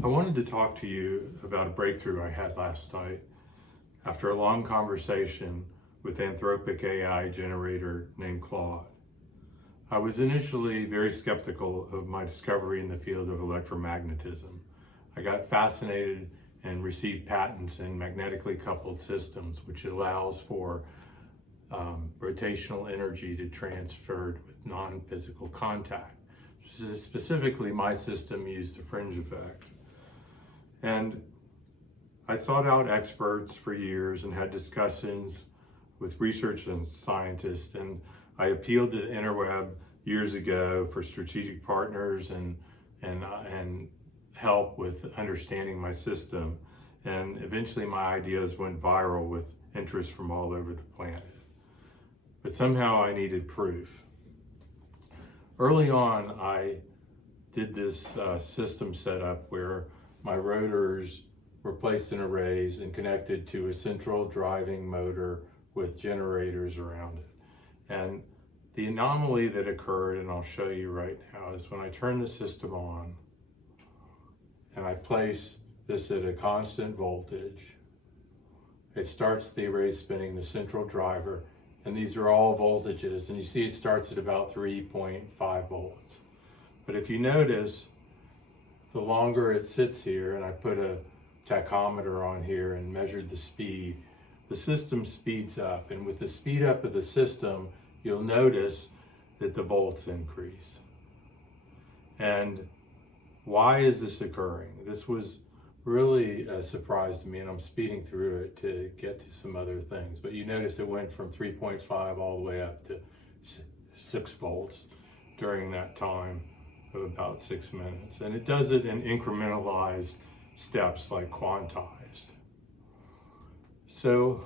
I wanted to talk to you about a breakthrough I had last night after a long conversation with Anthropic AI generator named Claude. I was initially very skeptical of my discovery in the field of electromagnetism. I got fascinated and received patents in magnetically coupled systems, which allows for rotational energy to transferred with non-physical contact. Specifically, my system used the fringe effect. And I sought out experts for years and had discussions with researchers and scientists, and I appealed to the interweb years ago for strategic partners and help with understanding my system. And eventually my ideas went viral with interest from all over the planet. But somehow I needed proof. Early on, I did this system setup where my rotors were placed in arrays and connected to a central driving motor with generators around it. And the anomaly that occurred, and I'll show you right now, is when I turn the system on and I place this at a constant voltage, it starts the array spinning, the central driver, and these are all voltages, and you see it starts at about 3.5 volts. But if you notice, the longer it sits here, and I put a tachometer on here and measured the speed, the system speeds up. And with the speed up of the system, you'll notice that the volts increase. And why is this occurring? This was really a surprise to me, and I'm speeding through it to get to some other things. But you notice it went from 3.5 all the way up to 6 volts during that time of about 6 minutes. And it does it in incrementalized steps, like quantized. So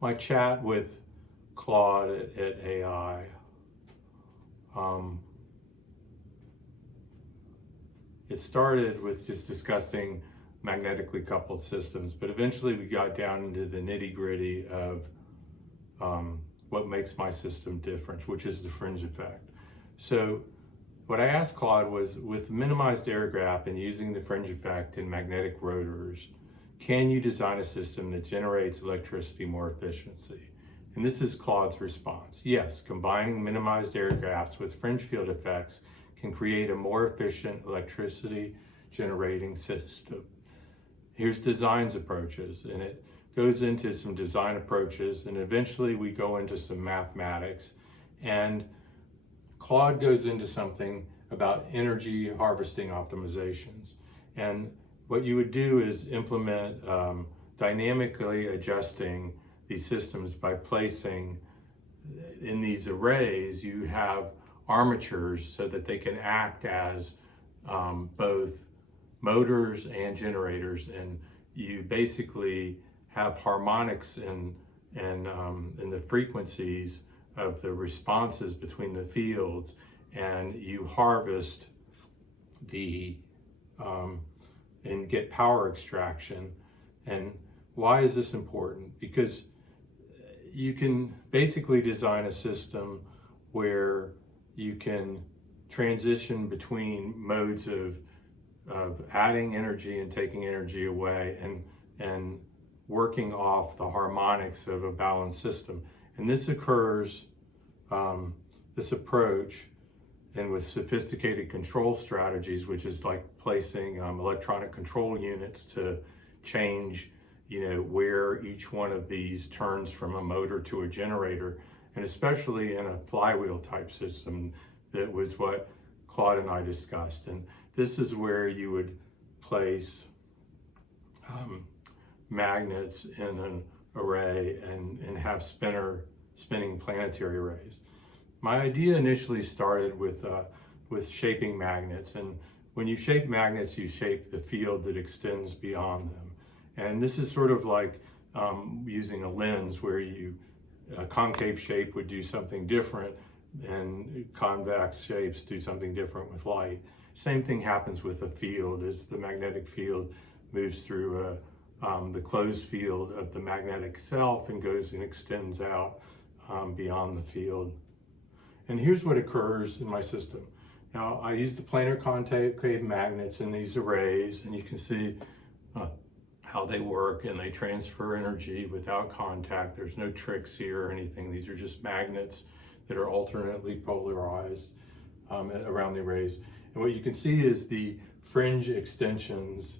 my chat with Claude at AI, it started with just discussing magnetically coupled systems, but eventually we got down into the nitty-gritty of what makes my system different, which is the fringe effect. So what I asked Claude was, with minimized air gap and using the fringe effect in magnetic rotors, can you design a system that generates electricity more efficiently? And this is Claude's response. Yes, combining minimized air gaps with fringe field effects can create a more efficient electricity generating system. Here's designs approaches, and it goes into some design approaches, and eventually we go into some mathematics, and Claude goes into something about energy harvesting optimizations. And what you would do is implement dynamically adjusting these systems by placing in these arrays, you have armatures so that they can act as both motors and generators, and you basically have harmonics in the frequencies of the responses between the fields, and you harvest the and get power extraction. And why is this important? Because you can basically design a system where you can transition between modes of adding energy and taking energy away, and working off the harmonics of a balanced system. And this occurs, this approach, and with sophisticated control strategies, which is like placing electronic control units to change, where each one of these turns from a motor to a generator, and especially in a flywheel type system. That was what Claude and I discussed. And this is where you would place magnets in an array and have spinning planetary arrays. My idea initially started with shaping magnets, and when you shape magnets, you shape the field that extends beyond them. And this is sort of like using a lens, where a concave shape would do something different, and convex shapes do something different with light. Same thing happens with a field. As the magnetic field moves through the closed field of the magnetic self and goes and extends out beyond the field. And here's what occurs in my system. Now I use the planar concave magnets in these arrays, and you can see how they work, and they transfer energy without contact. There's no tricks here or anything. These are just magnets that are alternately polarized around the arrays. And what you can see is the fringe extensions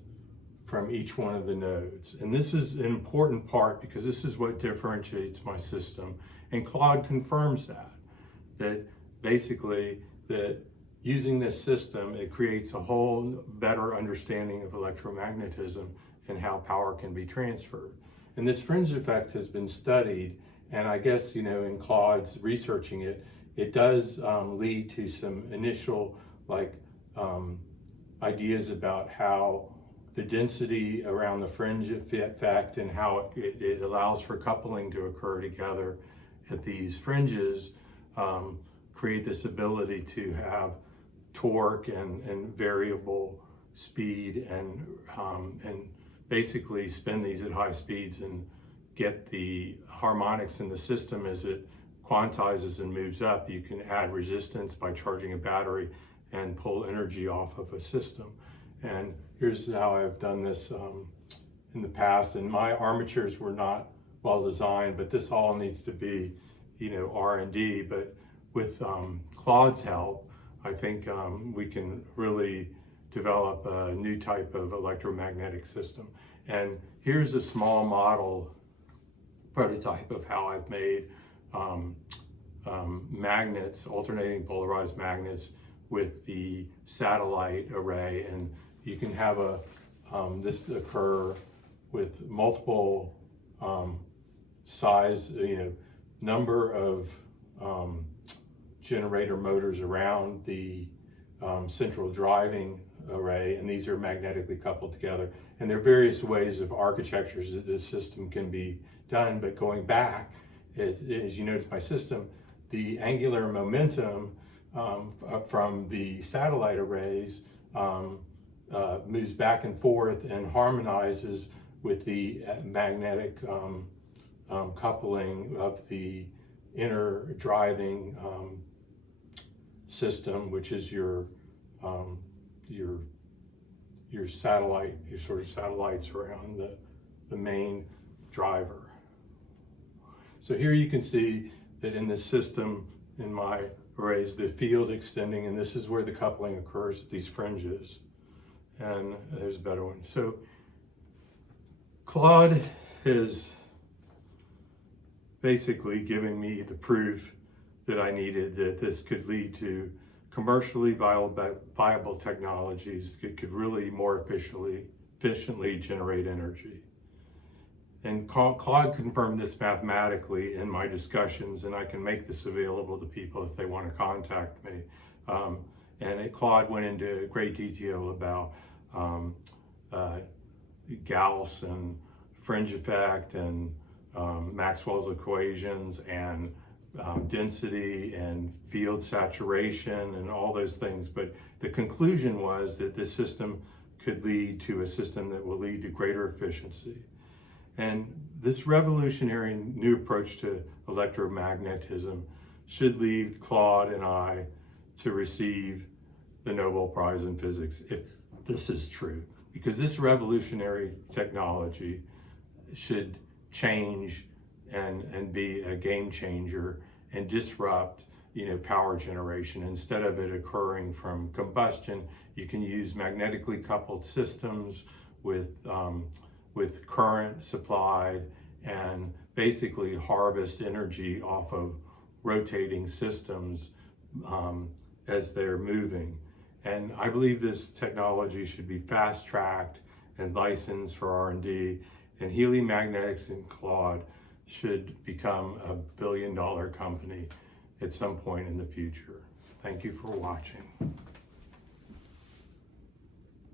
from each one of the nodes. And this is an important part because this is what differentiates my system. And Claude confirms that basically that using this system, it creates a whole better understanding of electromagnetism and how power can be transferred. And this fringe effect has been studied, and I guess, in Claude's researching it, it does lead to some initial ideas about how the density around the fringe effect and how it allows for coupling to occur together at these fringes create this ability to have torque and variable speed and basically spin these at high speeds and get the harmonics in the system as it quantizes and moves up. You can add resistance by charging a battery and pull energy off of a system. And here's how I've done this in the past. And my armatures were not well designed, but this all needs to be, R&D. But with Claude's help, I think we can really develop a new type of electromagnetic system. And here's a small model prototype of how I've made magnets, alternating polarized magnets with the satellite array. And you can have this occur with multiple size, number of generator motors around the central driving array, and these are magnetically coupled together. And there are various ways of architectures that this system can be done, but going back, as you notice my system, the angular momentum from the satellite arrays moves back and forth and harmonizes with the magnetic coupling of the inner driving system, which is your satellite, your sort of satellites around the main driver. So here you can see that in this system, in my arrays, the field extending, and this is where the coupling occurs at these fringes. And there's a better one. So Claude is basically giving me the proof that I needed that this could lead to commercially viable technologies that could really more efficiently generate energy. And Claude confirmed this mathematically in my discussions, and I can make this available to people if they want to contact me. Claude went into great detail about Gauss and fringe effect and Maxwell's equations and density and field saturation and all those things. But the conclusion was that this system could lead to a system that will lead to greater efficiency. And this revolutionary new approach to electromagnetism should lead Claude and I to receive the Nobel Prize in Physics, if this is true, because this revolutionary technology should change and be a game changer and disrupt power generation. Instead of it occurring from combustion, you can use magnetically coupled systems with current supplied and basically harvest energy off of rotating systems as they're moving. And I believe this technology should be fast-tracked and licensed for R&D, and Healey Magnetics and Claude should become a billion-dollar company at some point in the future. Thank you for watching.